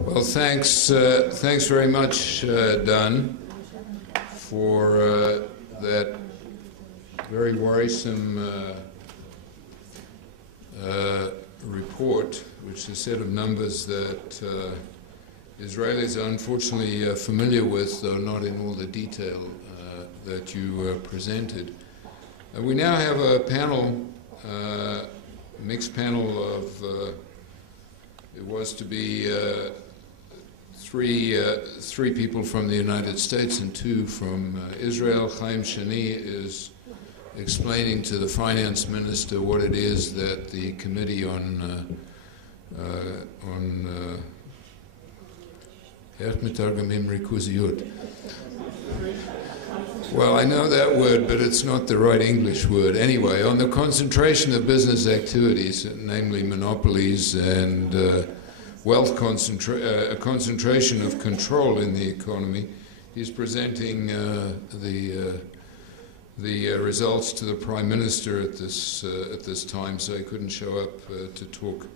Well, thanks very much, Dan, for that very worrisome report, which is a set of numbers that Israelis are unfortunately familiar with, though not in all the detail that you presented. We now have a panel, mixed panel of, it was to be three people from the United States and two from Israel. Chaim Shani is explaining to the finance minister what it is that the Committee on well, I know that word, but it's not the right English word. Anyway, on the concentration of business activities, namely monopolies and wealth concentration of control in the economy, he's presenting the results to the Prime Minister at this time, so he couldn't show up to talk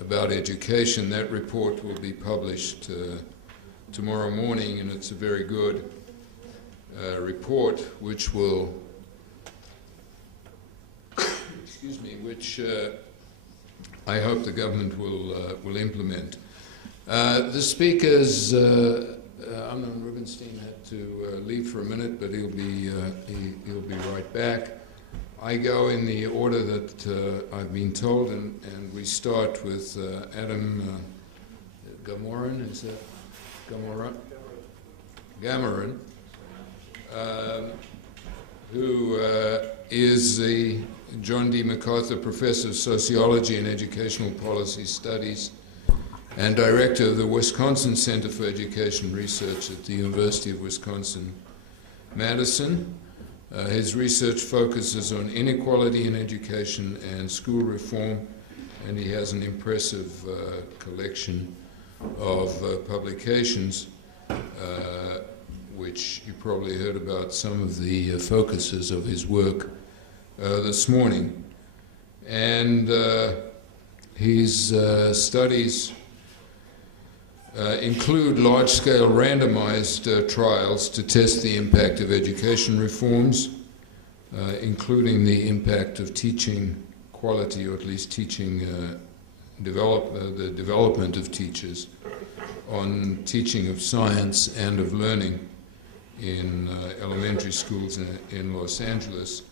about education. That report will be published tomorrow morning, and it's a very good report, which will, excuse me, which I hope the government will implement. The speakers, Amnon Rubinstein had to leave for a minute, but he'll be right back. I go in the order that I've been told, and we start with Adam Gamoran. Is that Gamoran? Gamoran, who is the John D. MacArthur Professor of Sociology and Educational Policy Studies and Director of the Wisconsin Center for Education Research at the University of Wisconsin-Madison. His research focuses on inequality in education and school reform, and he has an impressive collection of publications, which you probably heard about some of the focuses of his work this morning. And his studies include large-scale randomized trials to test the impact of education reforms, including the impact of teaching quality, or at least teaching the development of teachers on teaching of science and of learning in elementary schools in Los Angeles.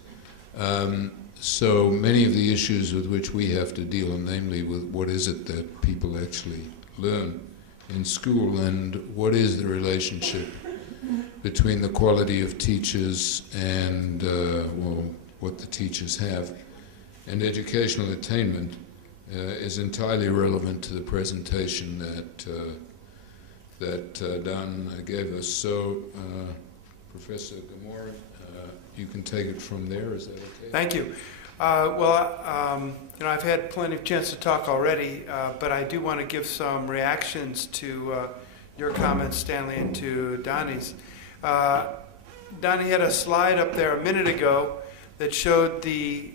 So many of the issues with which we have to deal, namely with what is it that people actually learn in school, and what is the relationship between the quality of teachers and well, what the teachers have, and educational attainment, is entirely relevant to the presentation that Dan gave us. So, Professor Gamoran, you can take it from there. Is that okay? Thank you. You know, I've had plenty of chance to talk already, but I do want to give some reactions to your comments, Stanley, and to Donnie's. Donnie had a slide up there a minute ago that showed the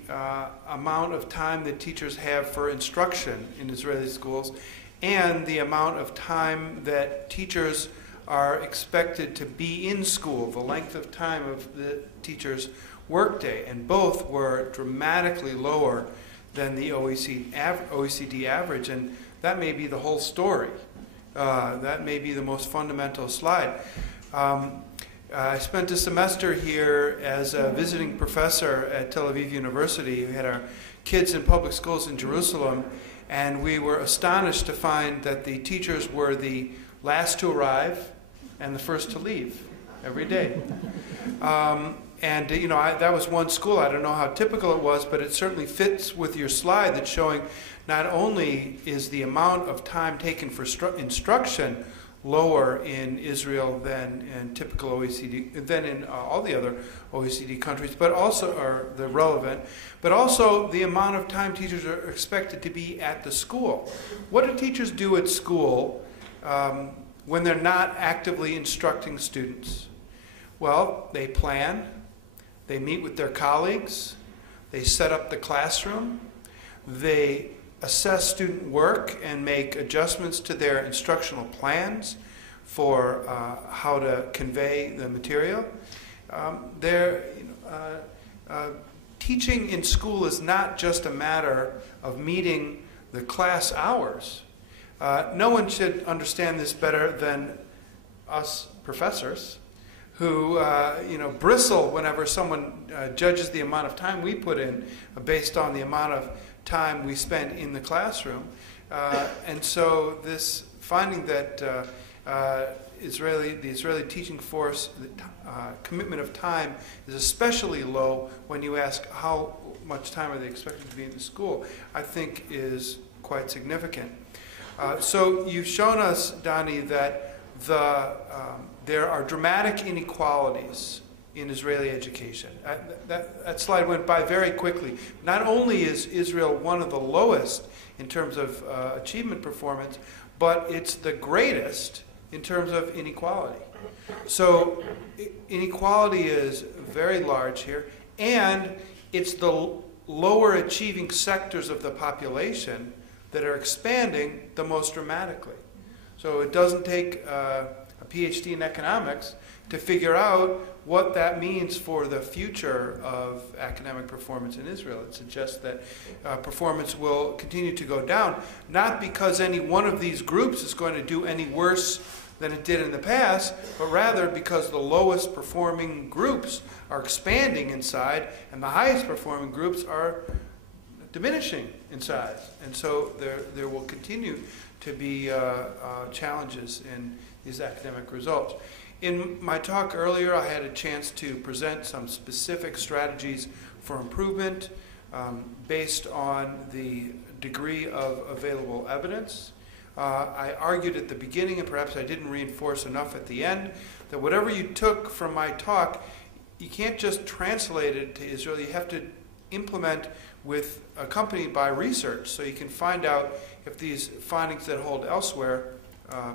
amount of time that teachers have for instruction in Israeli schools and the amount of time that teachers are expected to be in school, the length of time of the teacher's workday, and both were dramatically lower than the OECD average, and that may be the whole story. That may be the most fundamental slide. I spent a semester here as a visiting professor at Tel Aviv University. We had our kids in public schools in Jerusalem, and we were astonished to find that the teachers were the last to arrive and the first to leave every day. And you know, that was one school. I don't know how typical it was, but it certainly fits with your slide that's showing not only is the amount of time taken for instruction lower in Israel than in typical OECD, than in all the other OECD countries, but also are the relevant, but also the amount of time teachers are expected to be at the school. What do teachers do at school when they're not actively instructing students? Well, they plan, they meet with their colleagues, they set up the classroom, they assess student work and make adjustments to their instructional plans for how to convey the material. Teaching in school is not just a matter of meeting the class hours. No one should understand this better than us professors, who bristle whenever someone judges the amount of time we put in based on the amount of time we spend in the classroom. And so this finding that the Israeli teaching force, the commitment of time is especially low when you ask how much time are they expected to be in the school, I think is quite significant. So you've shown us, Donnie, that there are dramatic inequalities in Israeli education. That slide went by very quickly. Not only is Israel one of the lowest in terms of achievement performance, but it's the greatest in terms of inequality. So inequality is very large here, and it's the lower achieving sectors of the population that are expanding the most dramatically. So it doesn't take a PhD in economics to figure out what that means for the future of academic performance in Israel. It suggests that performance will continue to go down, not because any one of these groups is going to do any worse than it did in the past, but rather because the lowest performing groups are expanding in size and the highest performing groups are diminishing in size. And so there will continue to be challenges in these academic results. In my talk earlier, I had a chance to present some specific strategies for improvement based on the degree of available evidence. I argued at the beginning, and perhaps I didn't reinforce enough at the end, that whatever you took from my talk, you can't just translate it to Israel. You have to implement with accompanied by research, so you can find out if these findings that hold elsewhere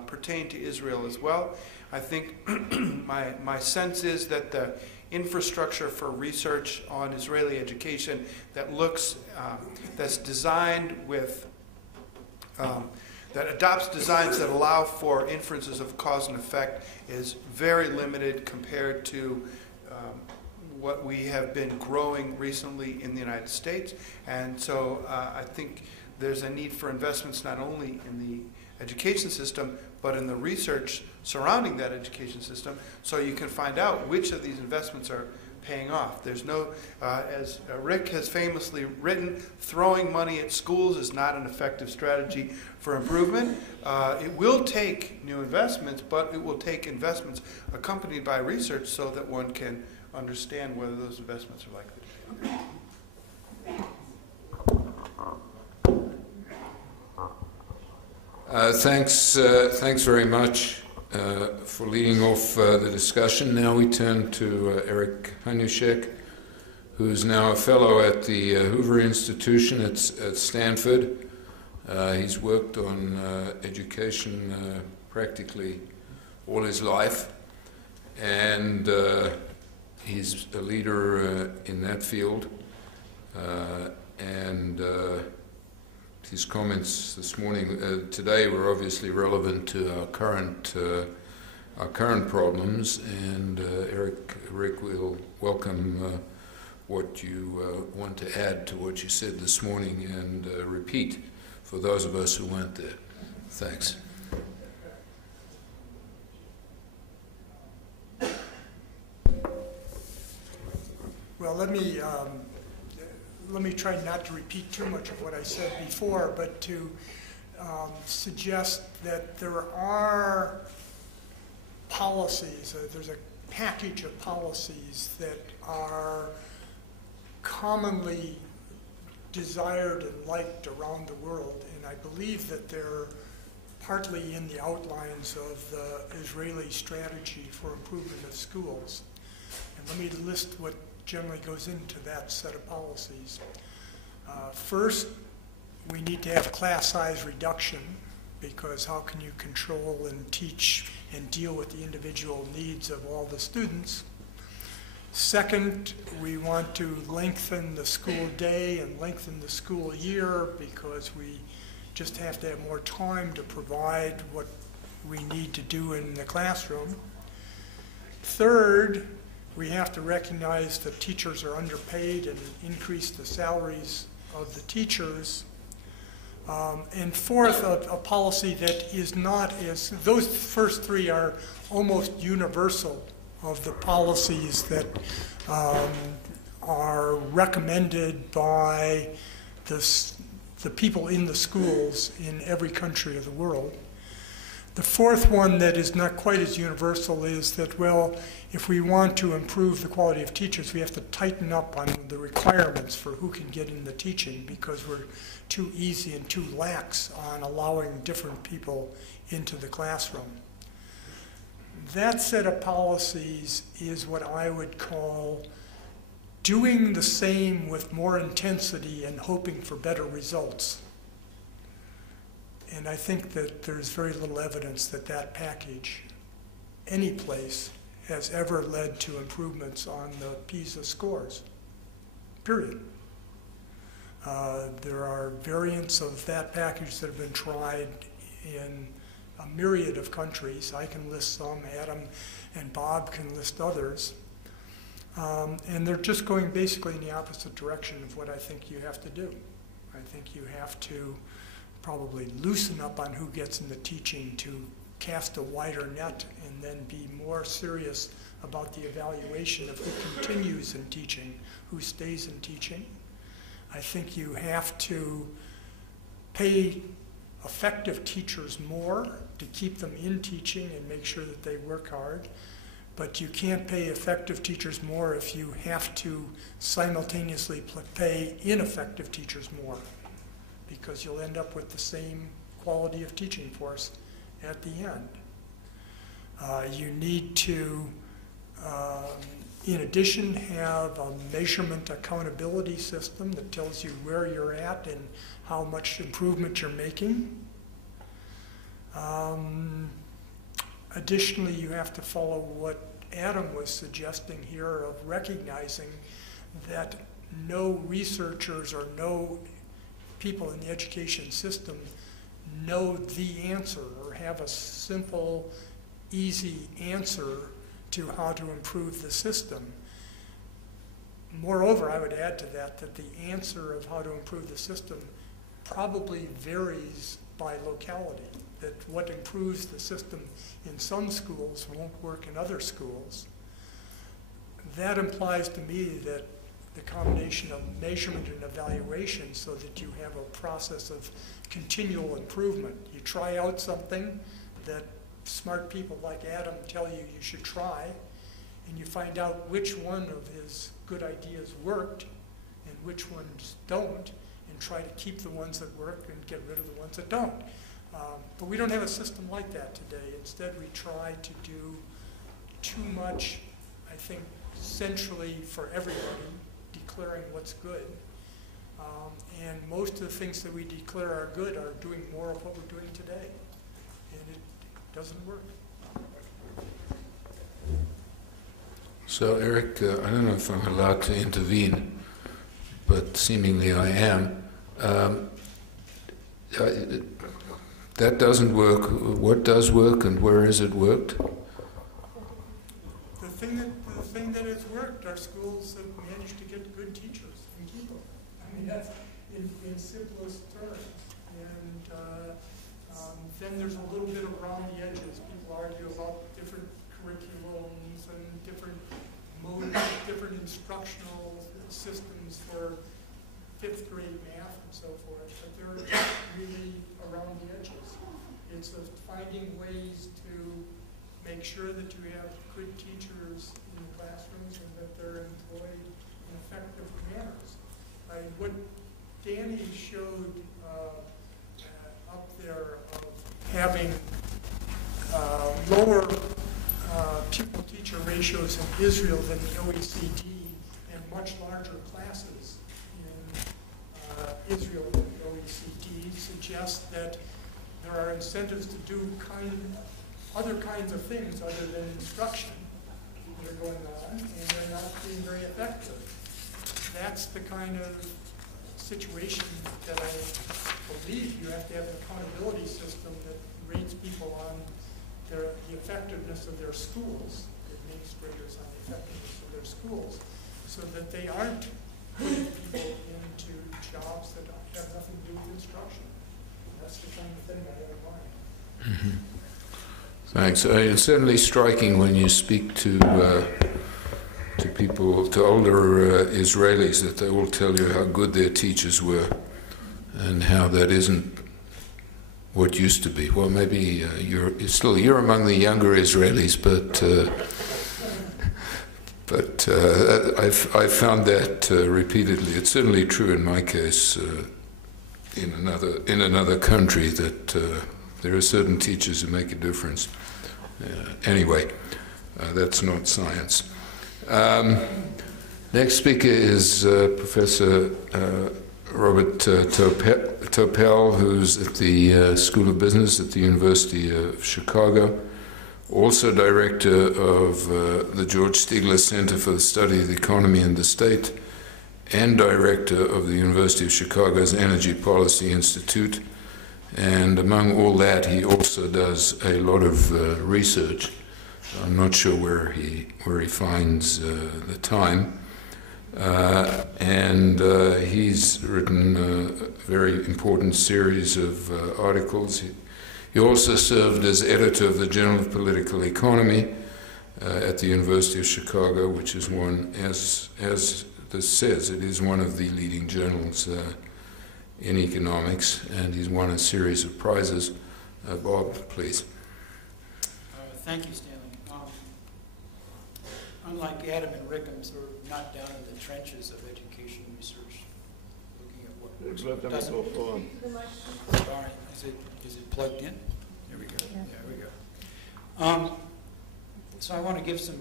pertain to Israel as well. I think my sense is that the infrastructure for research on Israeli education that looks, that's designed with, that adopts designs that allow for inferences of cause and effect is very limited compared to what we have been growing recently in the United States. And so I think there's a need for investments not only in the education system, but in the research surrounding that education system, so you can find out which of these investments are paying off. There's no, as Rick has famously written, throwing money at schools is not an effective strategy for improvement. It will take new investments, but it will take investments accompanied by research so that one can understand whether those investments are likely to pay off. Thanks very much for leading off the discussion. Now we turn to Eric Hanushek, who is now a fellow at the Hoover Institution at Stanford. He's worked on education practically all his life, and he's a leader in that field. His comments this morning, today, were obviously relevant to our current problems, and Rick will welcome what you want to add to what you said this morning and repeat for those of us who weren't there. Thanks. Well, let me try not to repeat too much of what I said before, but to suggest that there are policies, there's a package of policies that are commonly desired and liked around the world, and I believe that they're partly in the outlines of the Israeli strategy for improvement of schools. And let me list what generally goes into that set of policies. First, we need to have class size reduction, because how can you control and teach and deal with the individual needs of all the students? Second, we want to lengthen the school day and lengthen the school year because we just have to have more time to provide what we need to do in the classroom. Third, we have to recognize that teachers are underpaid and increase the salaries of the teachers. And fourth, a policy that is not as, those first three are almost universal of the policies that are recommended by the people in the schools in every country of the world. The fourth one that is not quite as universal is that, well, if we want to improve the quality of teachers, we have to tighten up on the requirements for who can get into teaching because we're too easy and too lax on allowing different people into the classroom. That set of policies is what I would call doing the same with more intensity and hoping for better results. And I think that there's very little evidence that that package, any place, has ever led to improvements on the PISA scores, period. There are variants of that package that have been tried in a myriad of countries. I can list some, Adam and Bob can list others. And they're just going basically in the opposite direction of what I think you have to do. I think you have to probably loosen up on who gets into teaching to cast a wider net and then be more serious about the evaluation of who continues in teaching, who stays in teaching. I think you have to pay effective teachers more to keep them in teaching and make sure that they work hard. But you can't pay effective teachers more if you have to simultaneously pay ineffective teachers more, because you'll end up with the same quality of teaching force at the end. You need to, in addition, have a measurement accountability system that tells you where you're at and how much improvement you're making. Additionally, you have to follow what Adam was suggesting here of recognizing that no researchers or no people in the education system know the answer or have a simple, easy answer to how to improve the system. Moreover, I would add to that that the answer of how to improve the system probably varies by locality, that what improves the system in some schools won't work in other schools. That implies to me that the combination of measurement and evaluation so that you have a process of continual improvement. You try out something that smart people like Adam tell you you should try, and you find out which one of his good ideas worked and which ones don't, and try to keep the ones that work and get rid of the ones that don't. But we don't have a system like that today. Instead, we try to do too much, I think, centrally for everybody, declaring what's good. And most of the things that we declare are good are doing more of what we're doing today. And it doesn't work. So, Eric, I don't know if I'm allowed to intervene, but seemingly I am. That doesn't work. What does work, and where has it worked? The thing that has worked are schools that manage to get good teachers and keep them. I mean, that's in simplest terms. And then there's a little bit around the edges. People argue about different curriculums and different modes, different instructional systems for 5th grade math and so forth, but they're really around the edges. It's of finding ways to make sure that you have good teachers in the classrooms and that they're employed in effective manners. What Danny showed up there of having lower pupil-teacher ratios in Israel than the OECD and much larger classes in Israel than the OECD suggests that there are incentives to do other kinds of things other than instruction. that are going on, and they're not being very effective. That's the kind of situation that I believe you have to have an accountability system that rates people on the effectiveness of their schools, the administrators on the effectiveness of their schools, so that they aren't putting people into jobs that have nothing to do with instruction. That's the kind of thing I have in mind. Mm-hmm. Thanks. It's certainly striking when you speak to people, to older Israelis, that they all tell you how good their teachers were and how that isn't what used to be. Well, maybe you're among the younger Israelis, but I've found that repeatedly. It's certainly true in my case. In another country, that there are certain teachers who make a difference. Anyway, that's not science. Next speaker is Professor Robert Topel, who's at the School of Business at the University of Chicago, also director of the George Stigler Center for the Study of the Economy and the State, and director of the University of Chicago's Energy Policy Institute. And among all that, he also does a lot of research. I'm not sure where he finds the time. And he's written a very important series of articles. He also served as editor of the Journal of Political Economy at the University of Chicago, which is one, as this says, it is one of the leading journals in economics, and he's won a series of prizes. Bob, please. Thank you, Stanley. Unlike Adam and Rick, I'm sort of not down in the trenches of education research, looking at what doesn't. Sorry, is it plugged in? There we go. Yeah, there we go. So I want to give some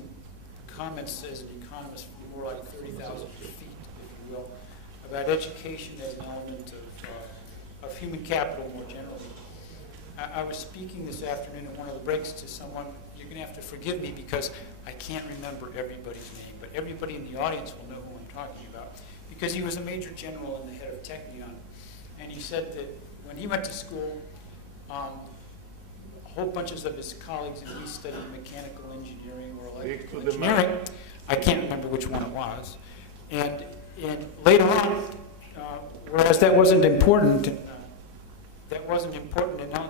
comments as an economist, more like 30,000 feet, if you will, about education as an element of human capital more generally. I was speaking this afternoon in one of the breaks to someone. You're going to have to forgive me because I can't remember everybody's name, but everybody in the audience will know who I'm talking about, because he was a major general and the head of Technion. And he said that when he went to school, whole bunches of his colleagues, and he studied mechanical engineering or electrical engineering. I can't remember which one it was. And later on, whereas that wasn't important, an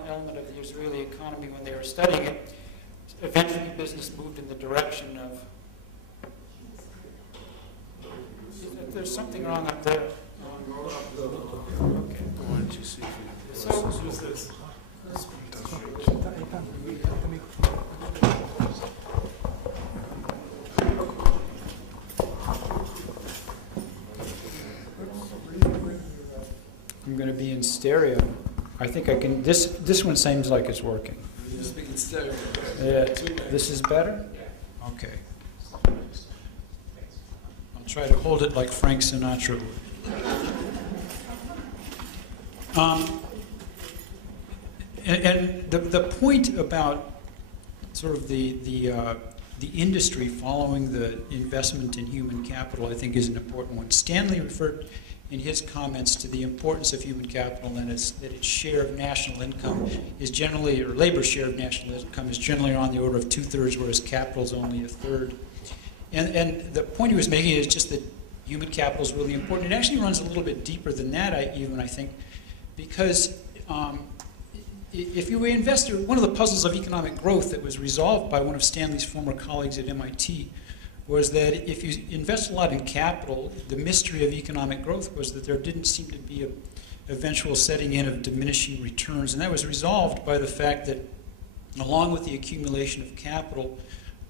element of the Israeli economy when they were studying it, eventually business moved in the direction of. There's something wrong up there. Okay. Why don't you see if you... I'm going to be in stereo. I think I can. This one seems like it's working. You're speaking stereo. Yeah. This is better? Okay. I'll try to hold it like Frank Sinatra would. And the point about sort of the industry following the investment in human capital, I think, is an important one. Stanley referred in his comments to the importance of human capital and that its share of national income is generally, or labor share of national income is generally on the order of 2/3, whereas capital is only 1/3. And the point he was making is just that human capital is really important. It actually runs a little bit deeper than that, I think, because if you invest, one of the puzzles of economic growth that was resolved by one of Stanley's former colleagues at MIT was that if you invest a lot in capital, the mystery of economic growth was that there didn't seem to be an eventual setting in of diminishing returns. And that was resolved by the fact that along with the accumulation of capital,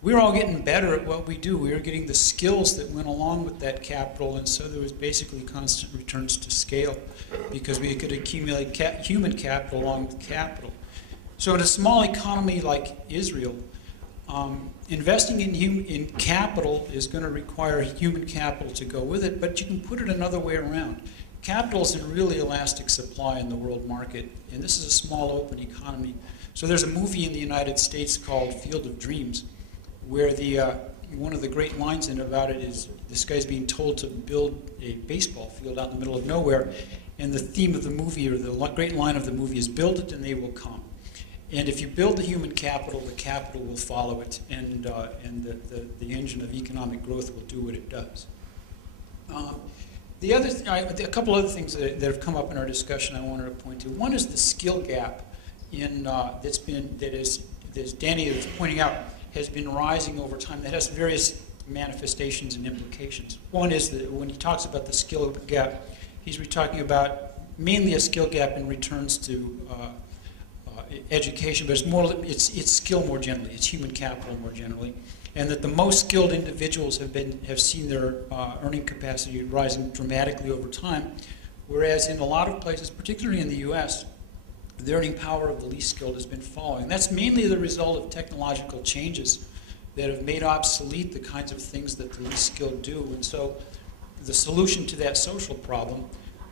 we were all getting better at what we do. We were getting the skills that went along with that capital, and so there was basically constant returns to scale because we could accumulate human capital along with capital. So in a small economy like Israel, investing in capital is going to require human capital to go with it, but you can put it another way around. Capital is in really elastic supply in the world market, and this is a small open economy. So there's a movie in the United States called Field of Dreams, where the one of the great lines in about it is this guy's being told to build a baseball field out in the middle of nowhere, and the theme of the movie, or the great line of the movie, is build it and they will come. And if you build the human capital will follow it, and the engine of economic growth will do what it does. A couple other things that have come up in our discussion I wanted to point to. One is the skill gap as Danny was pointing out, has been rising over time. That has various manifestations and implications. One is that when he talks about the skill gap, he's talking about mainly a skill gap in returns to education, but it's skill more generally, it's human capital more generally, and that the most skilled individuals have seen their earning capacity rising dramatically over time, whereas in a lot of places, particularly in the U.S., the earning power of the least skilled has been falling. And that's mainly the result of technological changes that have made obsolete the kinds of things that the least skilled do. And so the solution to that social problem,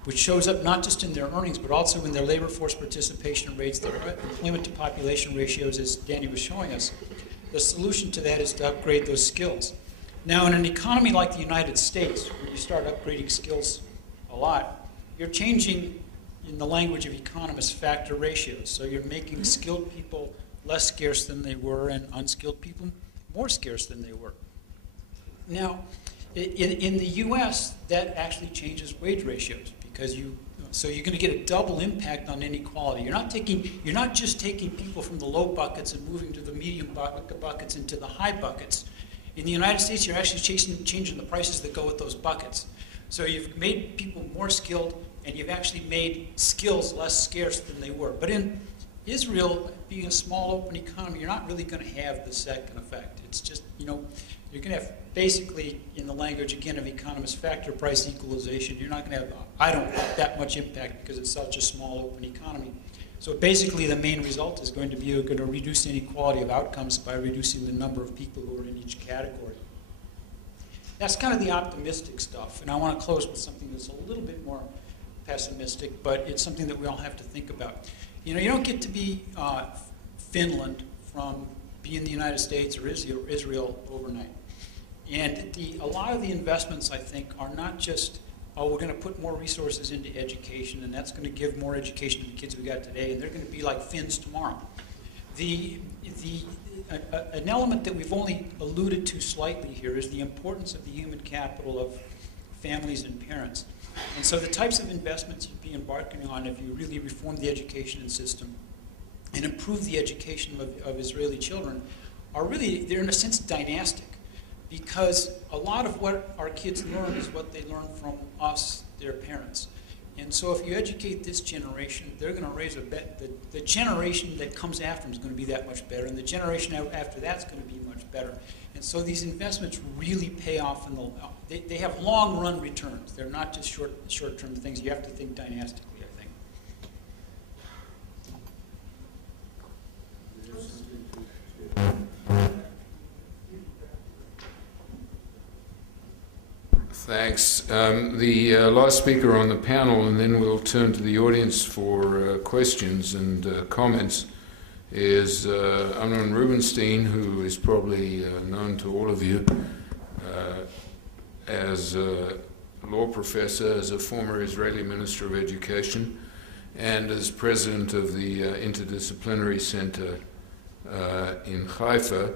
which shows up not just in their earnings, but also in their labor force participation rates, their employment to population ratios, as Danny was showing us, the solution to that is to upgrade those skills. Now, in an economy like the United States, where you start upgrading skills a lot, you're changing, in the language of economists, factor ratios. So you're making skilled people less scarce than they were and unskilled people more scarce than they were. Now, in the U.S., that actually changes wage ratios because so you're going to get a double impact on inequality. You're not just taking people from the low buckets and moving to the medium buckets into the high buckets. In the United States, you're actually changing the prices that go with those buckets. So you've made people more skilled, and you've actually made skills less scarce than they were. But in Israel, being a small open economy, you're not really going to have the second effect. It's just, you're going to have basically, in the language, again, of economists, factor price equalization. You're not going to have, I don't think, that much impact because it's such a small open economy. So basically, the main result is going to be you're going to reduce inequality of outcomes by reducing the number of people who are in each category. That's kind of the optimistic stuff. And I want to close with something that's a little bit more pessimistic, but it's something that we all have to think about. You don't get to be Finland from being the United States or Israel overnight. And a lot of the investments, I think, are not just, we're going to put more resources into education, and that's going to give more education to the kids we got today, and they're going to be like Finns tomorrow. An element that we've only alluded to slightly here is the importance of the human capital of families and parents. And so the types of investments you'd be embarking on if you really reform the education system and improve the education of Israeli children are really, they're in a sense dynastic, because a lot of what our kids learn is what they learn from us, their parents. And so if you educate this generation, they're going to raise the generation that comes after them is going to be that much better, and the generation after that's going to be much better. And so these investments really pay off they have long-run returns. They're not just short-term things. You have to think dynastically, I think. Thanks. The last speaker on the panel, and then we'll turn to the audience for questions and comments, is Amnon Rubinstein, who is probably known to all of you as a law professor, as a former Israeli Minister of Education, and as president of the Interdisciplinary Center in Haifa.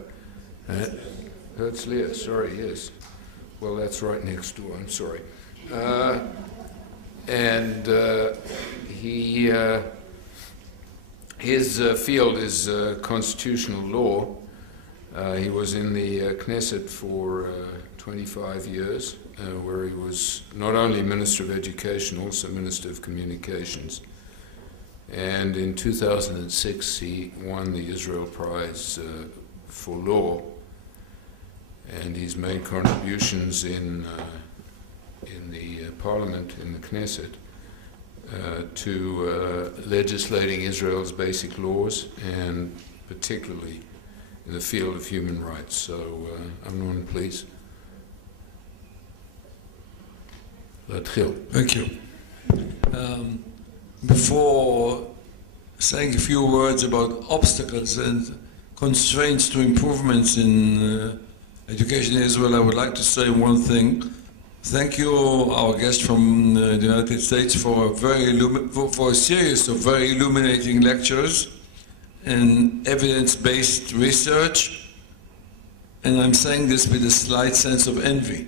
Herzliya, sorry, yes. Well, that's right next door, I'm sorry. His field is constitutional law. He was in the Knesset for 25 years, where he was not only Minister of Education, also Minister of Communications. And in 2006, he won the Israel Prize for Law. And he's made contributions in the Parliament, in the Knesset, to legislating Israel's basic laws, and particularly in the field of human rights. So, Amnon, please. Thank you. Before saying a few words about obstacles and constraints to improvements in education in Israel, I would like to say one thing. Thank you, our guest from the United States, for a series of very illuminating lectures and evidence-based research. And I'm saying this with a slight sense of envy,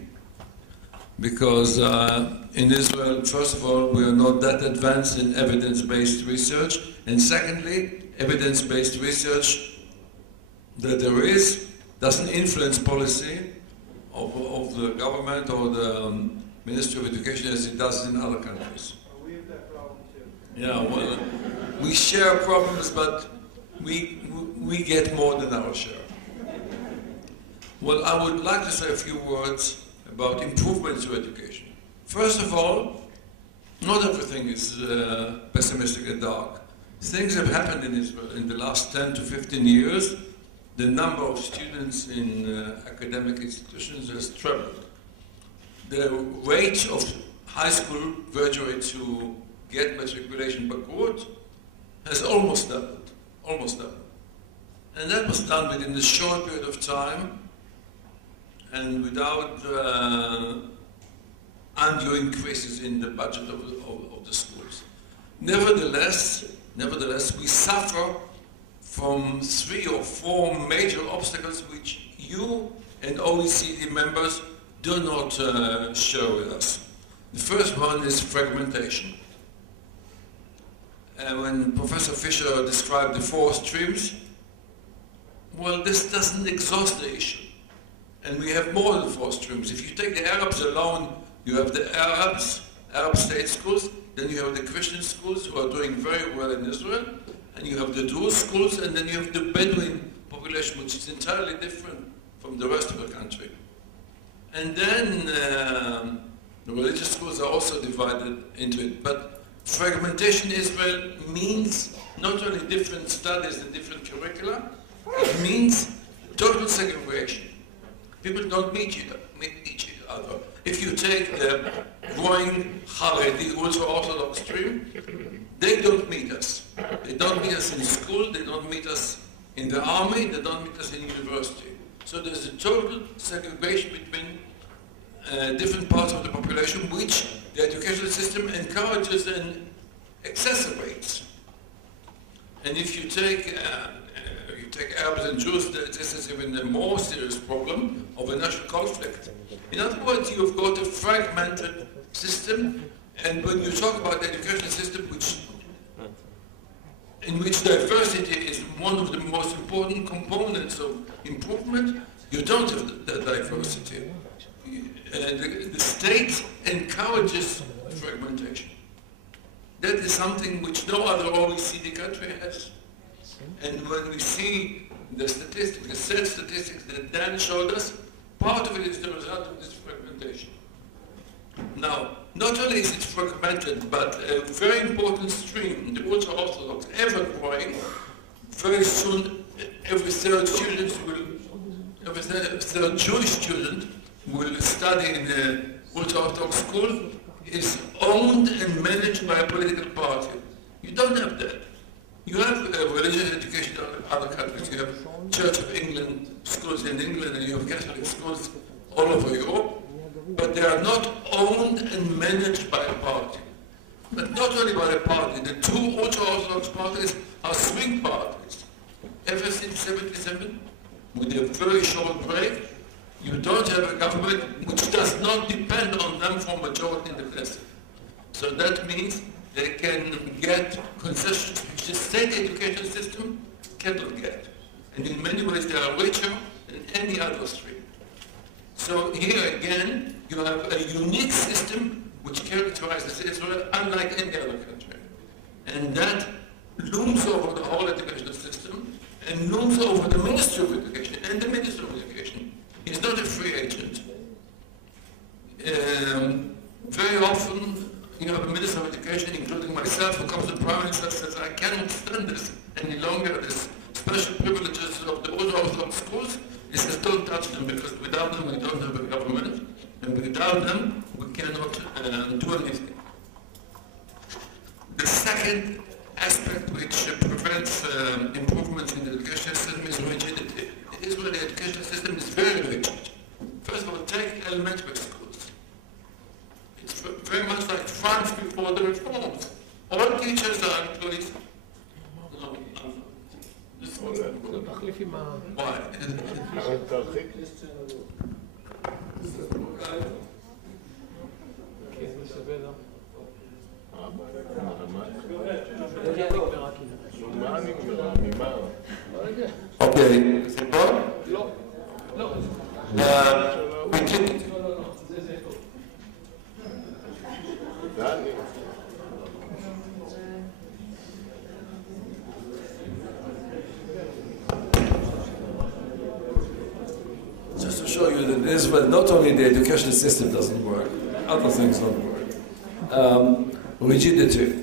because in Israel, first of all, we are not that advanced in evidence-based research, and secondly, evidence-based research that there is doesn't influence policy of the government or the Ministry of Education as it does in other countries. We have that problem too. Yeah, well, we share problems, but we get more than our share. Well, I would like to say a few words about improvements to education. First of all, not everything is pessimistic and dark. Things have happened in Israel in the last 10 to 15 years. The number of students in academic institutions has trebled. The rate of high school graduates who get matriculation bagrut has almost doubled, And that was done within a short period of time and without undue increases in the budget of the schools. Nevertheless, we suffer from 3 or 4 major obstacles which you and OECD members do not share with us. The first one is fragmentation. When Professor Fischer described the 4 streams, well, this doesn't exhaust the issue. And we have more than 4 streams. If you take the Arabs alone, you have the Arab state schools, then you have the Christian schools who are doing very well in Israel, and you have the Druze schools, and then you have the Bedouin population, which is entirely different from the rest of the country. And then the religious schools are also divided into it. But fragmentation in Israel means not only different studies and different curricula, it means total segregation. People don't meet each other. If you take the growing Haredi, ultra-Orthodox stream, they don't meet us. They don't meet us in school, they don't meet us in the army, they don't meet us in university. So there's a total segregation between different parts of the population, which the educational system encourages and exacerbates. And if you take Arabs and Jews, this is even a more serious problem of a national conflict. In other words, you've got a fragmented system, and when you talk about the education system, in which diversity is one of the most important components of improvement, you don't have that diversity. The state encourages fragmentation. That is something which no other OECD country has. And when we see the statistics, the sad statistics that Dan showed us, part of it is the result of this fragmentation. Now, not only is it fragmented, but a very important stream, the ultra-Orthodox, ever growing, very soon every third Jewish student will study in an ultra-Orthodox school, is owned and managed by a political party. You don't have that. You have religious education in other countries. You have Church of England schools in England, and you have Catholic schools all over Europe, but they are not owned and managed by a party. But not only by a party, the 2 ultra-Orthodox parties are swing parties. Ever since 1977, with a very short break, you don't have a government which does not depend on them for majority in the Knesset. So that means they can get concessions which the state education system cannot get. And in many ways they are richer than any other stream. So here again, you have a unique system which characterizes Israel unlike any other country. And that looms over the whole educational system and looms over the Ministry of Education and the Minister of Education. He's not a free agent. Very often, you have a Minister of Education, including myself, who comes to the Prime Minister and says, I cannot stand this any longer, this special privileges of the Orthodox schools. He says, don't touch them, because without them we don't have a government, and without them we cannot do anything. The second aspect which prevents improvements in the education system is rigidity. The Israeli education system is very rigid. why. Okay. Just to show you that in Israel, not only the education system doesn't work, other things don't work. Rigidity.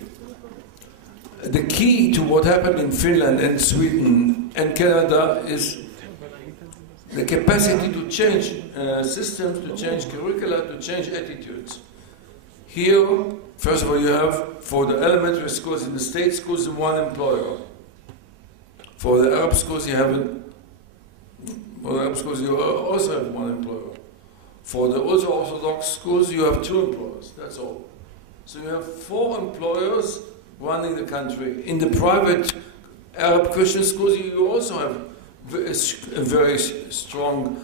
The key to what happened in Finland and Sweden and Canada is the capacity to change systems, to change curricula, to change attitudes. Here, first of all, you have, for the elementary schools in the state schools, one employer. For the Arab schools, you also have one employer. For the ultra-Orthodox schools, you have two employers, that's all. So you have 4 employers running the country. In the private Arab Christian schools, you also have a very strong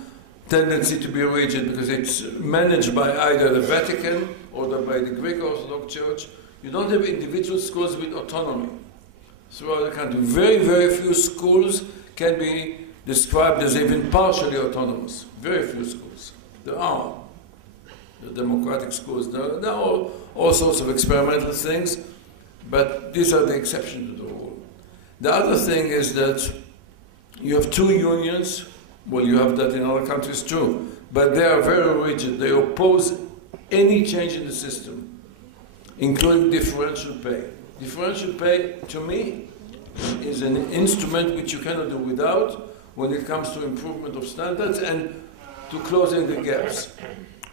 tendency to be rigid because it's managed by either the Vatican or by the Greek Orthodox Church. You don't have individual schools with autonomy throughout the country. Very, very few schools can be described as even partially autonomous. Very few schools. There are the democratic schools. There are all sorts of experimental things, but these are the exception to the rule. The other thing is that you have 2 unions. Well, you have that in other countries too, but they are very rigid. They oppose any change in the system, including differential pay. Differential pay, to me, is an instrument which you cannot do without when it comes to improvement of standards and to closing the gaps.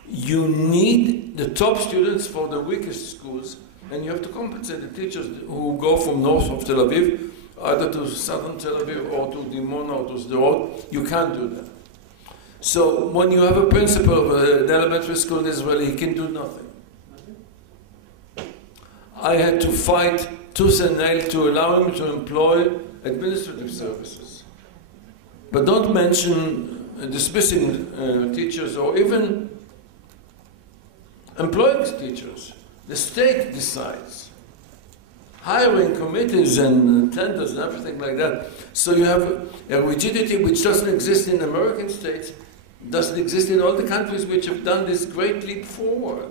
You need the top students for the weakest schools, and you have to compensate the teachers who go from north of Tel Aviv, either to southern Tel Aviv or to Dimona or to Sderot. You can't do that. So when you have a principal of an elementary school in Israel, he can do nothing. I had to fight tooth and nail to allow him to employ administrative services. But don't mention dismissing teachers or even employing teachers. The state decides. Hiring committees and tenders and everything like that. So you have a rigidity which doesn't exist in American states, doesn't exist in all the countries which have done this great leap forward.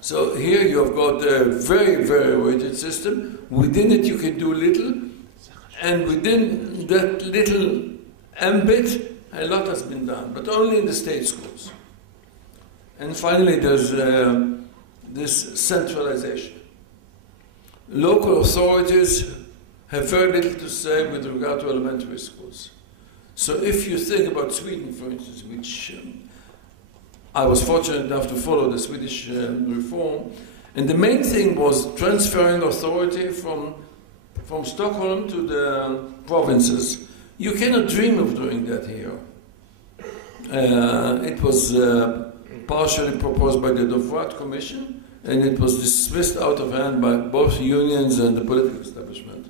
So here you have got a very, very rigid system. Within it you can do little, and within that little ambit, a lot has been done, but only in the state schools. And finally, there's this centralization. Local authorities have very little to say with regard to elementary schools. So if you think about Sweden, for instance, which I was fortunate enough to follow the Swedish reform, and the main thing was transferring authority from Stockholm to the provinces. You cannot dream of doing that here. It was partially proposed by the Dovrat Commission, and it was dismissed out of hand by both unions and the political establishment.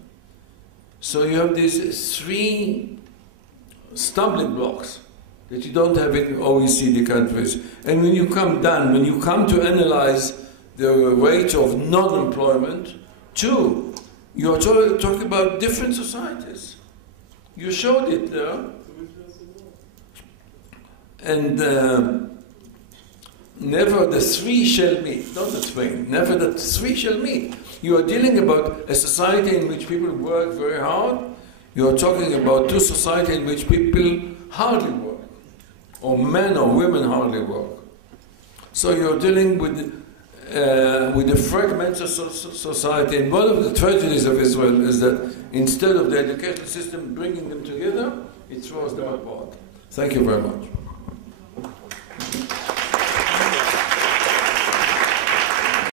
So you have these 3 stumbling blocks that you don't have in OECD countries. And when you come to analyze the rate of non-employment, 2, you are talking about different societies. You showed it there. And never the 3 shall meet, not the twain, never the 3 shall meet. You are dealing about a society in which people work very hard. You are talking about 2 societies in which people hardly work, or men or women hardly work. So you're dealing with a fragmented society. And one of the tragedies of Israel is that instead of the education system bringing them together, it throws them apart. Thank you very much.